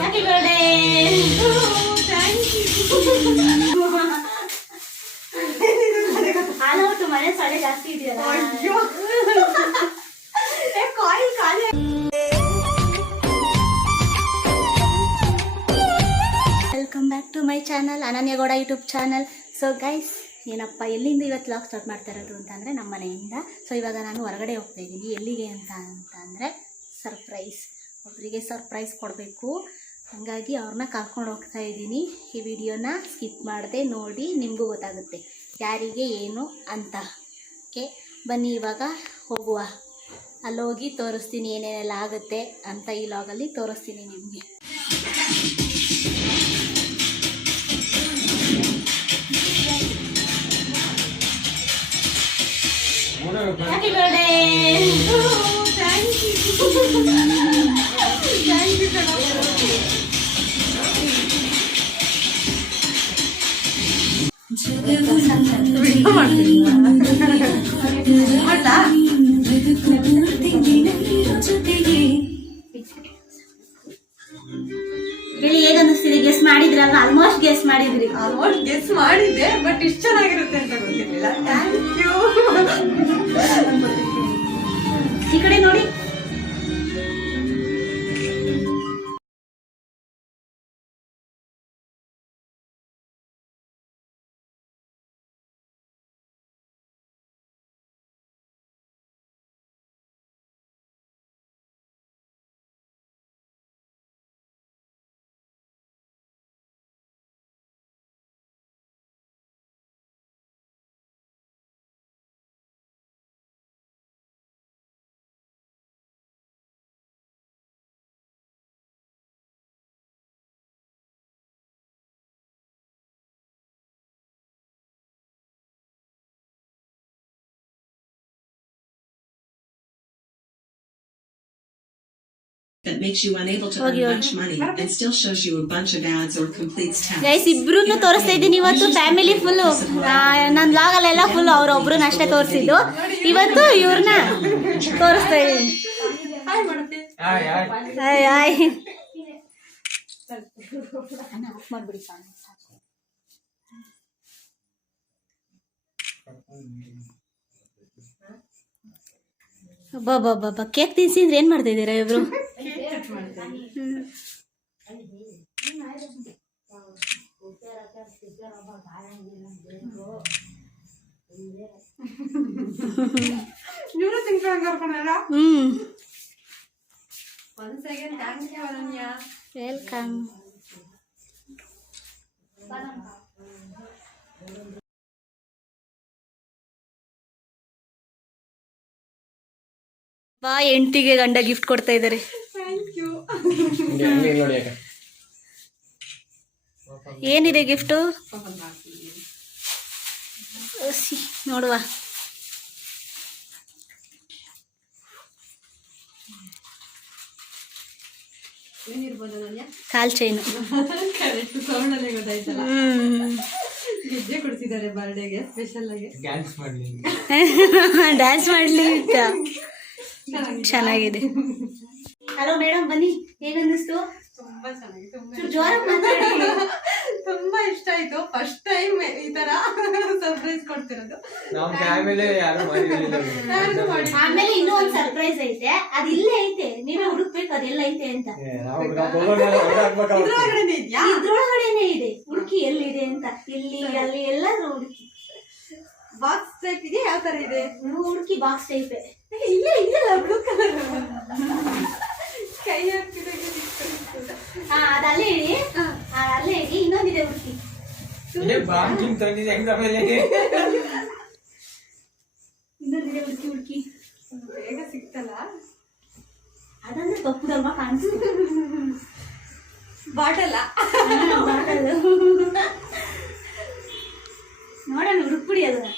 Happy birthday. All out ಮನೆ ಸೊಳ್ಳೆ ಜಾಸ್ತಿ ಇದೆಯಲ್ಲ. Welcome back to my channel, Ananya Gowda YouTube channel. So guys, ಏನಪ್ಪ ಎಲ್ಲಿಂದ ಇವತ್ತು ವ್ಲಾಗ್ ಸ್ಟಾರ್ಟ್ ಮಾಡ್ತಾ ಇರೋದು ಅಂತಂದರೆ ನಮ್ಮ ಮನೆಯಿಂದ. ಸೊ ಇವಾಗ ನಾನು ಹೊರಗಡೆ ಹೋಗ್ತಾ ಇದ್ದೀನಿ. ಎಲ್ಲಿಗೆ ಅಂತಂದರೆ ಸರ್ಪ್ರೈಸ್, ಒಬ್ಬರಿಗೆ ಸರ್ಪ್ರೈಸ್ ಕೊಡಬೇಕು. ಹಾಗಾಗಿ ಅವ್ರನ್ನ ಕರ್ಕೊಂಡು ಹೋಗ್ತಾ ಇದ್ದೀನಿ. ಈ ವಿಡಿಯೋನ ಸ್ಕಿಪ್ ಮಾಡದೆ ನೋಡಿ, ನಿಮಗೂ ಗೊತ್ತಾಗುತ್ತೆ ಯಾರಿಗೆ ಏನು ಅಂತ. ಓಕೆ ಬನ್ನಿ ಇವಾಗ ಹೋಗುವ. ಅಲ್ಲೋಗಿ ತೋರಿಸ್ತೀನಿ ಏನೇನೆಲ್ಲ ಆಗುತ್ತೆ ಅಂತ. ಈ ಲಾಗಲ್ಲಿ ತೋರಿಸ್ತೀನಿ ನಿಮಗೆ. Happy birthday. ಹೇಳಿ, ಹೇಗೆ ಅನ್ನಿಸ್ತಿದೆ? ಗೆಸ್ ಮಾಡಿದ್ರಲ್ಲ? ಆಲ್ಮೋಸ್ಟ್ ಗೆಸ್ ಮಾಡಿದ್ದೆ, ಬಟ್ ಇಷ್ಟು ಚೆನ್ನಾಗಿರುತ್ತೆ ಅಂತ ಗೊತ್ತಿರಲಿಲ್ಲ. Thank you. ಈ ಕಡೆ ನೋಡಿ. that makes you unable to earn much money and still shows you a bunch of ads or completes tasks. Guys, ಇಬ್ರನ್ನು ತೋರಿಸ್ತಾ ಇದ್ದೀನಿ ಇವತ್ತು. Family full. ನನ್ನ ಲಾಗಲ್ಲೆಲ್ಲ ಫುಲ್ ಅವ್ರೊಬ್ರನ್ನ ಅಷ್ಟೇ ತೋರಿಸಿದ್ದು. ಇವತ್ತು ಇವ್ರನ್ನ ತೋರಿಸ್ತಾ ಇದ್ದೀನಿ. Hi hi. ಬಾಬಾ ಕೇಕ್ ತಿನ್ಸಿದ್ರೆ ಏನ್ ಮಾಡ್ತಾ ಇದ್ದೀರಾ ಇಬ್ರು? ವೆಲ್ಕಮ್. ಬಾ, ಹೆಂಡತಿಗೆ ಗಂಡ ಗಿಫ್ಟ್ ಕೊಡ್ತಾ ಇದ್ದಾರೆ. ಏನಿದೆ ಗಿಫ್ಟು? ನೋಡುವ. ಕಾಲ್ ಚೈನು. ಡ್ಯಾನ್ಸ್ ಮಾಡ್ಲಿ ಅಂತ. ಚೆನ್ನಾಗಿದೆ. ಹಲೋ ಮೇಡಮ್, ಬನ್ನಿ. ಹೇಗನ್ನಿಸ್ತು? ತುಂಬಾ ಚೆನ್ನಾಗಿದೆ. ತುಂಬಾ ಇಷ್ಟ ಆಯ್ತು. ಫಸ್ಟ್ ಟೈಮ್ ಈ ತರ ಸರ್ಪ್ರೈಸ್ ಕೊಡ್ತಿರೋದು. ಆಮೇಲೆ ಇನ್ನೂ ಒಂದ್ ಸರ್ಪ್ರೈಸ್ ಐತೆ, ಅದ್ ಇಲ್ಲೇ ಐತೆ. ನೀವೇ ಹುಡುಕ್ಬೇಕು ಅದೆಲ್ಲ ಐತೆ ಅಂತ. ಇದ್ರೊಳಗಡೆನೆ ಇದೆ. ಹುಡುಕಿ ಎಲ್ಲಿದೆ ಅಂತ. ಇಲ್ಲಿ ಅಲ್ಲಿ ಎಲ್ಲ ಹುಡುಕಿ. ಬಾಕ್ಸ್ ಟೈಪ್ ಇದೆ. ಯಾವ ತರ ಇದೆ? ಹುಡುಕಿ ಬಾಕ್ಸ್ ಟೈಪ್. ಇಲ್ಲೇ ಇದೆಯಲ್ಲ ಬ್ಲೂ ಕಲರ್. ಕೈ ಹಾಕ್ತಿದಾಗ ಅದಲ್ಲೇ ಇಡಿ. ಅಲ್ಲೇ ಇಡಿ. ಇನ್ನೊಂದಿದೆ ಹುಡುಕಿ. ಇನ್ನೊಂದಿದೆ ಹುಡುಕಿ. ಬೇಗ ಸಿಕ್ತಲ್ಲ. ಅದಂದ್ರೆ ಕಪ್ಪುದಲ್ವಾ ಕಾಣಿಸು? ಬಾಟಲ್ಲ. ಬಾಟಲ್. ನೋಡೋಣ, ಹುಡುಕ್ಬಿಡಿ ಅದನ್ನ.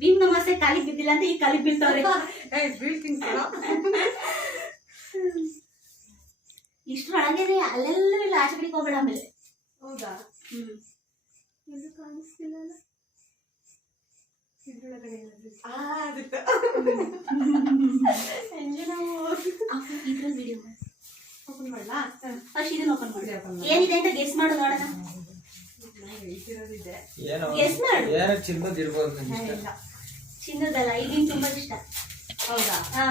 ಭೀಮ್ ನಮಸ್ತೆ ಕಾಲಿಗೆ ಬಿದ್ದಿಲ್ಲ ಅಂತ ಈ ಕಾಲಿಗೆ ಬೀಳ್ತವ್ರೆ. ಬೀಳ್ತೀನಿ. ಇಷ್ಟು ಒಳಗೇನೆ ಅಲ್ಲೆಲ್ಲ ಇಲ್ಲ. ಆಚೆ ಕಡೆಗೆ ಹೋಗ್ಬೇಡ. ಆಮೇಲೆ ಹೌದಾ? ಕಾಣಿಸ್ತಿಲ್ಲ. ಇದ್ರೊಳಗಡೆ ಇದ್ರಲ್ಲಿ ವಿಡಿಯೋ ಓಪನ್ ಮಾಡಲಾ? ಫಸ್ಟ್ ಇದನ್ನ ಓಪನ್ ಮಾಡಿ ಏನಿದೆ ಅಂತ ಗೆಸ್ ಮಾಡು ನೋಡೋಣ. ಇಟ್ಟಿರೋದಿದೆ. ಗೆಸ್ ಮಾಡು. ಏನೋ ಚಿನ್ನದ ಇರ್ಬೋದು ನಂಗೆ ಇಷ್ಟ. ಇಲ್ಲ. ಚಿನ್ನದಲ್ಲ, ಈಗಿನ ತುಂಬಾ ಇಷ್ಟ. ಹೌದಾ? ಹಾ,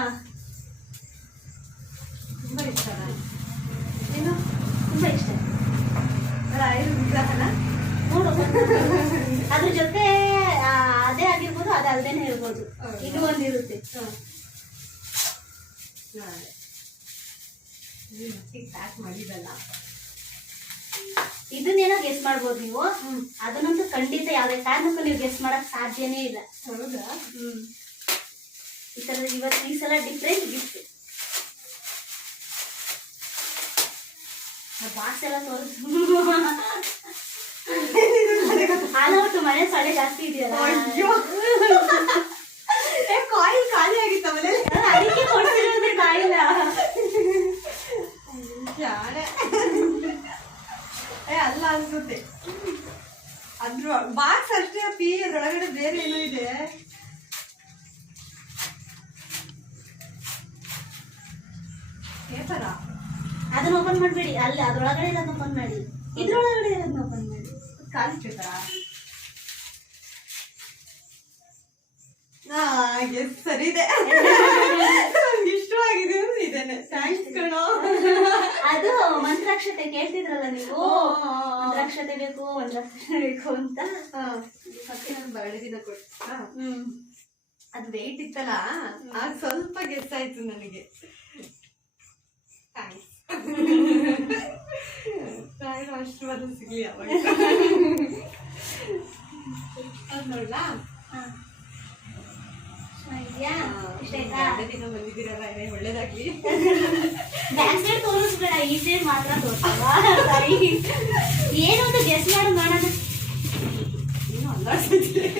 ತುಂಬಾ ಇಷ್ಟ. ಏನು ತುಂಬಾ ಇಷ್ಟ. ರಾಯರು ವಿಗ್ರಹನ ನೋಡು, ಅದ್ರ ಜೊತೆ ಅದೇ ಆಗಿರ್ಬೋದು, ಅದಲ್ದೇನೆ ಇರ್ಬೋದು. ಇದು ಒಂದಿರುತ್ತೆ. ಪ್ಯಾಕ್ ಮಾಡಿದಲ್ಲ. ಇದನ್ನೇನೋ ಗೆಸ್ ಮಾಡ್ಬೋದು ನೀವು. ಅದನ್ನಂತೂ ಖಂಡಿತ ಯಾವುದೇ ಕಾರಣಕ್ಕೂ ನೀವು ಗೆಸ್ ಮಾಡಕ್ ಸಾಧ್ಯನೇ ಇಲ್ಲ. ಹೌದಾ? ಈ ತರ ಇವತ್ತು ಈ ಸಲ ಡಿಫ್ರೆಂಟ್ ಗಿಫ್ಟ್. ಬಾಕ್ಸ್ ಎಲ್ಲ ತೋರಿಸು. ಆಲ್ಔಟ್ ಮನೆ ಸೊಳ್ಳೆ ಜಾಸ್ತಿ ಇದೆಯಲ್ಲ, ಕಾಯಿಲ್ ಖಾಲಿ ಆಗಿತ್ತು ಆಮೇಲೆ ಅದಕ್ಕೆ ಕೊಡ್ತಿರೋದು ಕಾಯಿಲ್ಲ. ಅಲ್ಲ ಅನ್ಸುತ್ತೆ. ಅದ್ರ ಬಾಕ್ಸ್ ಅಷ್ಟೇ ಪಿ, ಅದ್ರೊಳಗಡೆ ಬೇರೆ ಏನೋ ಇದೆ. ಪೇಪರ ಅದನ್ನ ಓಪನ್ ಮಾಡ್ಬೇಡಿ, ಅಲ್ಲಿ ಅದ್ರೊಳಗಡೆ ಇರೋದನ್ನ ಓಪನ್ ಮಾಡಿ, ಇದ್ರೊಳಗಡೆ ಇರೋದನ್ನ ಓಪನ್ ಮಾಡಿ. ಖಾಲಿ ಪೇಪರ. ಸರಿ ಇದೆ. ನಂಗೆ ಇಷ್ಟವಾಗಿದೆ ಇದೇನೆ. ಥ್ಯಾಂಕ್ಸ್ ಕಣೋ. ಅದು ಮಂತ್ರಾಕ್ಷತೆ ಕೇಳ್ತಿದ್ರಲ್ಲ ನೀವು, ಮಂತ್ರಾಕ್ಷತೆ ಬೇಕು ಮಂತ್ರಾಕ್ಷತೆ ಬೇಕು ಅಂತ. ಮತ್ತೆ ನಾನು ಬರ್ಡೇ ದಿನ ಕೊಟ್ಟ ಅದು ವೆಯ್ಟ್ ಇತ್ತಲ್ಲ, ಆಗ ಸ್ವಲ್ಪ ಗೆಸ್ ಆಯ್ತು ನನಗೆ. ಥ್ಯಾಂಕ್ಸ್. ಆಶೀರ್ವಾದ ಸಿಗ್ಲಿ ಅವಾಗ. ಅದು ನೋಡ್ಲಾ? ಇಷ್ಟ ಆಯ್ತಾ? ಬರ್ಡೇ ದಿನ ಬಂದಿದ್ದೀರಲ್ಲ, ಒಳ್ಳೇದಾಗ್ಲಿ. ಬ್ಯಾಕ್ ಸೈಡ್ ತೋರಿಸ್ಬೇಡ, ಈ ಸೈಡ್ ಮಾತ್ರ ತೋರಿಸಲ್ವಾ? ಸರಿ, ಏನು ಅಂತ ಗೆಸ್ ಮಾಡು ನೋಡೋಣ. ಏನು ಅಲ್ಲಾಡ್ಸಿದ್ರೆ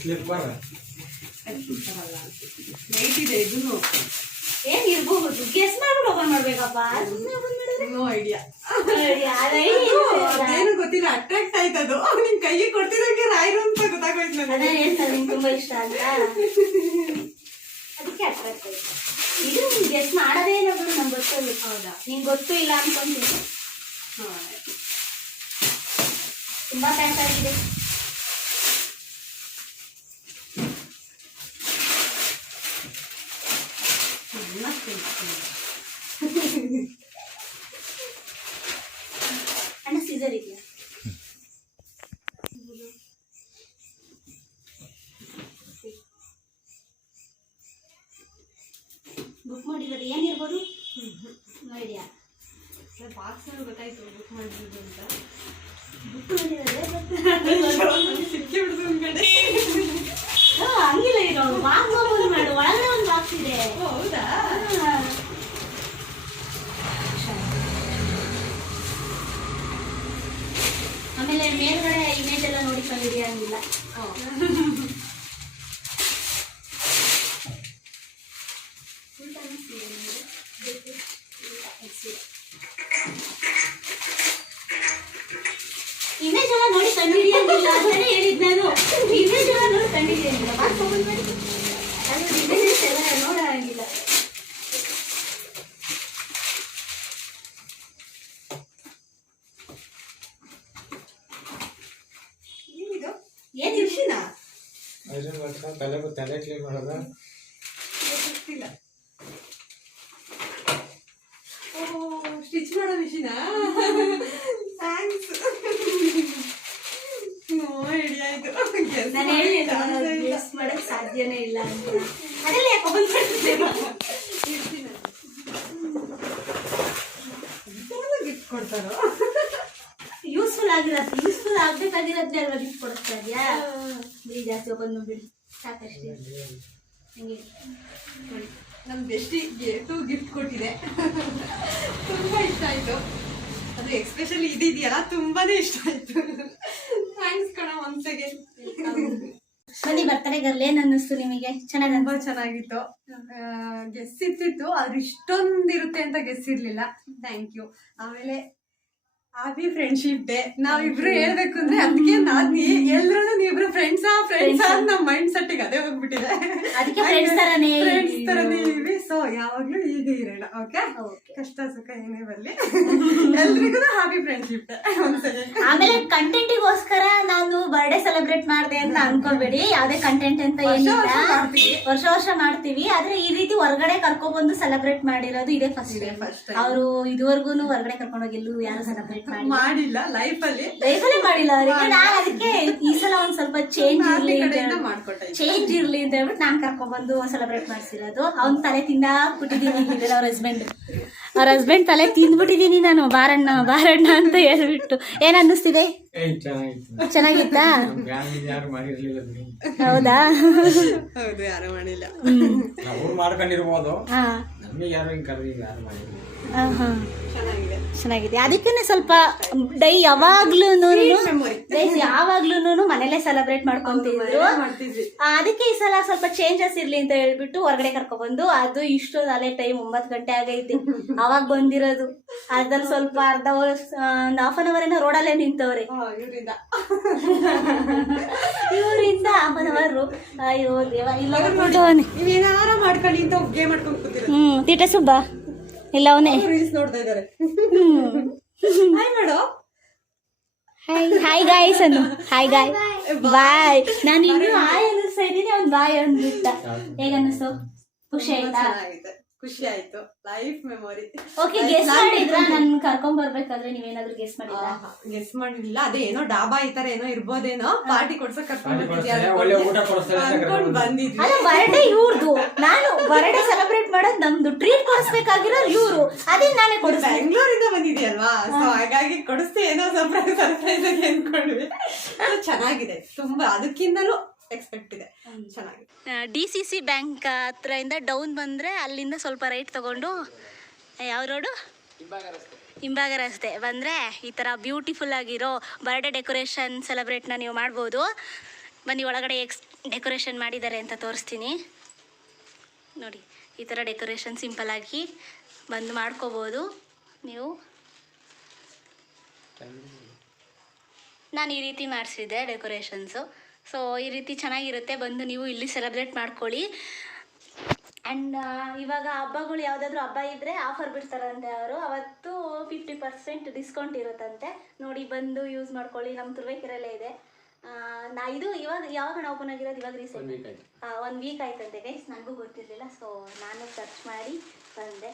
ಸ್ಲಿಪ್ಪರ್ ವೆಯ್ಟ್ ಇದೆ ಇದನ್ನು. ಏನ್ ಇರ್ಬಹುದು, ಗೆಸ್ ಮಾಡ್ಬಿಟ್ಟು ಓಪನ್ ಮಾಡ್ಬೇಕಪ್ಪ. No idea. ಅದೇ ಅದೇನು ಗೊತ್ತಿಲ್ಲ, ಅಟ್ರಾಕ್ಟ್ ಆಯ್ತದು. ನಿನ್ ಕೈಗೆ ಕೊಡ್ತಿದ್ದಕ್ಕೆ ರಾಯರು ಅಂತ ಗೊತ್ತಾಗೋಯ್ತು ನನಗೆ. ಹೇಳ್ತಾರೆ ನಿಂಗೆ ತುಂಬಾ ಇಷ್ಟ ಅಂತ, ಅದಕ್ಕೆ ಅಟ್ರಾಕ್ಟ್ ಆಯ್ತು. ಇದು ನೀನ್ ಗೆಸ್ ಮಾಡೋದೇ ಇಲ್ಲ ಬಿಡು, ನಂಗೆ ಗೊತ್ತು. ಹೌದಾ? ನಿಂಗೆ ಗೊತ್ತು ಇಲ್ಲ ಅನ್ಕೊಂತೀನಿ. ತುಂಬಾ ಪ್ಯಾಕ್ ಆಗಿದೆ. ಅಣ್ಣ ಸೀಸರ್ ಇದೆಯಾ? ಬುಕ್ ಮಾಡಿರೋದು ಏನಿರ್ಬೋದು? ಐಡಿಯಾ. ಬಾಕ್ಸ್ ಗೊತ್ತಾಯ್ತು ಬುಕ್ ಮಾಡಿದ್ದು ಅಂತ. ಬುಕ್ ಮಾಡಿರೋದೇ ಸಿಕ್ಕಿ ಬಿಡುದು ಒಂದ್ ಕಡೆ. ಹಂಗಿಲ್ಲ, ಇರೋ ಬಾಕ್ಸ್ ಓಪನ್ ಮಾಡು, ಒಳಗಡೆ ಒಂದು ಬಾಕ್ಸ್ ಇದೆ. ಹೌದಾ? ಆಮೇಲೆ ಮೇಲ್ಗಡೆ ಇಮೇಜ್ ಎಲ್ಲ ನೋಡಿಕೊಂಡಿದ್ಯಾ ಹಂಗಿಲ್ಲ. ಇಮೇಜ್ ಎಲ್ಲ ನೋಡಿ ಕಂಡಿಡಿಯಂಗಿಲ್ಲ ಅಂತಾನೆ ಹೇಳಿದ್ ನಾನು. ಇಮೇಜ್ ಎಲ್ಲ ನೋಡಿ ಕಂಡಿಡಿಯಂಗಿಲ್ಲ, ಬಾಕ್ಸ್ ಓಪನ್ ಮಾಡಿ ಅದು ಇಮೇಜಸ್ ಎಲ್ಲ ನೋಡೋಂಗಿಲ್ಲ. ಏನಿದು? ಏನ್ ಮಿಷಿನಾ? ತಲೆ ಕ್ಲೀನ್ ಮಾಡೋದ? ಗೊತ್ತಿಲ್ಲ. ಓ, ಸ್ಟಿಚ್ ಮಾಡೋ ಮಿಷಿನಾ? ಥ್ಯಾಂಕ್ಸ್. ಐಡಿಯಾ ಆಯ್ತು. ನಾನು ಹೇಳಿದೆ ಗೆಸ್ ಮಾಡಕ್ ಸಾಧ್ಯನೇ ಇಲ್ಲ ಅಂತ. ಅದೆಲ್ಲ ಯಾಕೆ ಓಪನ್ ಮಾಡ್ತಿದ್ದೆ? ಗಿಫ್ಟ್ ಕೊಡ್ತಾರೋ? ಯೂಸ್ಫುಲ್ ಆಗ್ಬೇಕಾಗಿರೋದ್ನೇ ಅಲ್ವಾ ಗಿಫ್ಟ್ ಕೊಡಿಸ್ತಾ ಇದೆಯಾ? ಬಿಡಿ, ಜಾಸ್ತಿ ಓಪನ್ ಮಾಡ್ಬಿಡಿ, ಸಾಕಷ್ಟೇ. ಹಂಗೆ ನೋಡಿ, ನಮ್ಮ ಬೆಸ್ಟಿಗೆ ಗಿಫ್ಟ್ ಕೊಟ್ಟಿದೆ. ತುಂಬಾ ಇಷ್ಟ ಆಯ್ತು. ಅದು ಎಕ್ಸ್ಪೆಷಲಿ ಇದೆಯಲ್ಲ, ತುಂಬಾನೇ ಇಷ್ಟ ಆಯ್ತು. ಥ್ಯಾಂಕ್ಸ್ ಕಣ ಒನ್ಸ್ ಅಗೇನ್. ಬನ್ನಿ, ಬರ್ತಡೇ ಗರ್ಲ್ ಏನ್ ಅನ್ನಿಸ್ತು ನಿಮಗೆ? ತುಂಬಾ ಚೆನ್ನಾಗಿತ್ತು. ಗೆಸ್ ಇರ್ತಿತ್ತು, ಆದ್ರೆ ಇಷ್ಟೊಂದಿರುತ್ತೆ ಅಂತ ಗೆಸ್ ಇರ್ಲಿಲ್ಲ. Thank you. ಆಮೇಲೆ ಹ್ಯಾಪಿ ಫ್ರೆಂಡ್ಶಿಪ್ ಡೇ. ನಾವಿಬ್ರು ಹೇಳ್ಬೇಕು ಅಂದ್ರೆ ಅದಕ್ಕೆ ಎಲ್ರು ನೀವಿಬ್ರು ಫ್ರೆಂಡ್ಸ್ ಅಂತ ನಮ್ಮ ಮೈಂಡ್ ಸೆಟ್ಟಿಗೆ ಅದೇ ಹೋಗ್ಬಿಟ್ಟಿದೆ. ಅದಕ್ಕೆ ಫ್ರೆಂಡ್ಸ್ ತರನೇ ಇವಿ. ಸೊ ಯಾವಾಗ್ಲೂ ಹೀಗೆ ಇರೋಣ. ಓಕೆ, ಕಷ್ಟ ಸುಖ ಏನೇ ಬರ್ಲಿ ಎಲ್ರಿಗೂ ಹ್ಯಾಪಿ ಫ್ರೆಂಡ್ಶಿಪ್ ಡೇ. ಆಮೇಲೆ ಕಂಟೆಂಟಿಗೋಸ್ಕರ ನಾನು ಬರ್ಡೇ ಸೆಲೆಬ್ರೇಟ್ ಮಾಡಿದೆ ಅಂತ ಅನ್ಕೋಬೇಡಿ. ಯಾವ್ದೇ ಕಂಟೆಂಟ್ ಅಂತ ಏನಿಲ್ಲ, ವರ್ಷ ವರ್ಷ ಮಾಡ್ತೀವಿ. ಆದ್ರೆ ಈ ರೀತಿ ಹೊರಗಡೆ ಕರ್ಕೊಂಡ್ಬಂದು ಸೆಲೆಬ್ರೇಟ್ ಮಾಡಿರೋದು ಇದೇ ಫಸ್ಟ್. ಅವರು ಇದುವರೆಗೂ ಹೊರಗಡೆ ಕರ್ಕೊಂಡೋಗಿ ಎಲ್ಲೂ ಯಾರು ಸೆಲೆಬ್ರೇಟ್ ಮಾಡಿಲ್ಲ ಲೈಫಲ್ಲಿ ಮಾಡಿಲ್ಲ ಅವರಿಗೆ. ನಾನು ಅದಕ್ಕೆ ಈ ಸಲ ಒಂದ್ ಸ್ವಲ್ಪ ಚೇಂಜ್ ಇರ್ಲಿ ಅಂತ ಹೇಳ್ಬಿಟ್ಟು ನಾನು ಕರ್ಕೊಂಡ್ಬಂದು ಸೆಲೆಬ್ರೇಟ್ ಮಾಡ್ಸಿರೋದು. ಅವ್ನ ತಲೆ ತಿಂದಾಕ್ಬಿಟ್ಟಿದೀನಿ. ಅವ್ರ ಹಸ್ಬೆಂಡ್ ತಲೆ ತಿಂದ್ಬಿಟ್ಟಿದೀನಿ ನಾನು. ಬಾರಣ್ಣ ಅಂತ ಹೇಳ್ಬಿಟ್ಟು. ಏನ್ ಅನ್ನಿಸ್ತಿದೆ? ಚೆನ್ನಾಗಿತ್ತಾ? ಹೌದಾ? ಹೌದು, ಯಾರು ಮಾಡಿಲ್ಲ. ಮಾಡ್ಕೊಂಡಿರ್ಬೋದು, ನಮಗೆ ಯಾರು ಹಿಂಗ್ ಕರೆದಿಲ್ಲ, ಯಾರು ಮಾಡಿಲ್ಲ. ಚೆನ್ನಾಗಿದೆ. ಅದಕ್ಕೇನೆ ಸ್ವಲ್ಪ ಯಾವಾಗ್ಲೂನು ಮನೇಲೆ ಸೆಲೆಬ್ರೇಟ್ ಮಾಡ್ಕೊಂತಿದ್ರು. ಅದಕ್ಕೆ ಈ ಸಲ ಸ್ವಲ್ಪ ಚೇಂಜಸ್ ಇರ್ಲಿ ಅಂತ ಹೇಳ್ಬಿಟ್ಟು ಹೊರಗಡೆ ಕರ್ಕೊಬಂದು, ಅದು ಇಷ್ಟು ಅಲ್ಲೇ ಟೈಮ್ 9 ಗಂಟೆ ಆಗೈತಿ ಅವಾಗ ಬಂದಿರೋದು. ಅದ್ರಲ್ಲಿ ಸ್ವಲ್ಪ ಒಂದು ಹಾಫ್ ಅನ್ ಅವರ್ ಏನೋ ರೋಡಲ್ಲೇ ನಿಂತವ್ರೆ ಇವರಿಂದ ಹಾಫ್ ಅನ್ ಅವರ್. ಅಯ್ಯೋ ದೇವ, ನೀವೇನಾರ ಮಾಡ್ಕೊಳ್ಳಿ ಅಂತ ಒಪ್ಪಿಗೆ ಮಾಡ್ಕೊಂಡು ಕೂತಿರೋ. ತೀಟ ಸುಬ್ಬ ಇಲ್ಲ, ಅವನೇ ರೀಲ್ಸ್ ನೋಡ್ತಾ ಇದಾರೆ. ಹಾಯ್ ಮಾಡು. ಹಾಯ್ ಗಾಯ್ಸ್ ಅನ್ನು. ಹಾಯ್ ಗಾಯ್ ಬಾಯ್. ನಾನು ಇನ್ನು ಹಾಯ್ ಅನ್ನಿಸ್ತಾ ಇದ್ದೀನಿ, ಅವ್ನು ಬಾಯ್ ಅಂದ್ಬಿಟ್ಟ. ಹೇಗ ಅನ್ನಿಸ್ತು? ಖುಷಿ ಆಯ್ತಾ? ಖುಷಿ ಆಯ್ತು. Life memory. ಓಕೆ, ಗೆಸ್ ಮಾಡಿದ್ರಾ? ನನ್ ಕರ್ಕೊಂಡ್ ಬರ್ಬೇಕಾದ್ರೆ ನೀವೇನಾದ್ರೂ ಗೆಸ್ ಮಾಡಿದ್ರಾ? ಗೆಸ್ ಮಾಡಿಲ್ಲ. ಅದೇ ಏನೋ ಡಾಬಾ ಈ ತರ ಏನೋ ಇರ್ಬೋದೇನೋ, ಪಾರ್ಟಿ ಕೊಡ್ಸಕ್ ಕರ್ಕೊಂಡ್ ಬಂದಿದ್ವಿ. ಅಲ್ಲ, ಬರ್ಡೇ ಇವ್ರದು. ನಾನು ಬರ್ಡೇ ಸೆಲೆಬ್ರೇಟ್ ಮಾಡೋದು ನಮ್ದು. ಟ್ರೀಟ್ ಕೊಡಿಸ್ಬೇಕಾಗಿರೋ ಇವ್ರು. ಅದೇ ನಾನೇ ಕೊಡಿಸ್. ಬೆಂಗಳೂರಿಂದ ಬಂದಿದ್ಯಲ್ವಾ, ಸೊ ಹಾಗಾಗಿ ಕೊಡಿಸ್ತೆ ಏನೋ ಸರ್ಪ್ರೈಸ್ ಆಗಿ ಅನ್ಕೊಂಡ್ವಿ. ಚೆನ್ನಾಗಿದೆ ತುಂಬಾ, ಅದಕ್ಕಿಂತಲೂ ಎಕ್ಸ್ಪೆಕ್ಟ್ ಇದೆ. ಚೆನ್ನಾಗಿದೆ. DCC ಬ್ಯಾಂಕ್ ಹತ್ರದಿಂದ ಡೌನ್ ಬಂದರೆ ಅಲ್ಲಿಂದ ಸ್ವಲ್ಪ ರೈಟ್ ತಗೊಂಡು ಯಾವ ರೋಡು? ಹಿಂಭಾಗ ರಸ್ತೆ ಬಂದರೆ ಈ ಥರ ಬ್ಯೂಟಿಫುಲ್ ಆಗಿರೋ ಬರ್ಡೇ ಡೆಕೋರೇಷನ್ ಸೆಲೆಬ್ರೇಟ್ನ ನೀವು ಮಾಡ್ಬೋದು. ಬನ್ನಿ, ಒಳಗಡೆ ಡೆಕೋರೇಷನ್ ಮಾಡಿದ್ದಾರೆ ಅಂತ ತೋರಿಸ್ತೀನಿ ನೋಡಿ. ಈ ಥರ ಡೆಕೋರೇಷನ್ ಸಿಂಪಲ್ಲಾಗಿ ಬಂದು ಮಾಡ್ಕೋಬೋದು ನೀವು. ನಾನು ಈ ರೀತಿ ಮಾಡಿಸಿದ್ದೆ ಡೆಕೋರೇಷನ್ಸು. ಸೊ ಈ ರೀತಿ ಚೆನ್ನಾಗಿರುತ್ತೆ. ಬಂದು ನೀವು ಇಲ್ಲಿ ಸೆಲೆಬ್ರೇಟ್ ಮಾಡ್ಕೊಳ್ಳಿ. ಆ್ಯಂಡ್ ಇವಾಗ ಹಬ್ಬಗಳು ಯಾವುದಾದ್ರೂ ಹಬ್ಬ ಇದ್ದರೆ ಆಫರ್ ಬಿಡ್ತಾರಂತೆ ಅವರು. ಅವತ್ತು 50% ಡಿಸ್ಕೌಂಟ್ ಇರುತ್ತಂತೆ. ನೋಡಿ, ಬಂದು ಯೂಸ್ ಮಾಡ್ಕೊಳ್ಳಿ. ನಮ್ಮ ತುರುವೇಕೆರೆಯಲ್ಲೇ ಇದೆ. ಇದು ಯಾವಾಗ ಓಪನ್ ಆಗಿರೋದು? ಇವಾಗ ರೀಸೆಂಟ್ 1 ವೀಕ್ ಆಯ್ತಂತೆ ಗೈಸ್. ನನಗೂ ಗೊತ್ತಿರಲಿಲ್ಲ. ಸೊ ನಾನು ಸರ್ಚ್ ಮಾಡಿ ಬಂದೆ.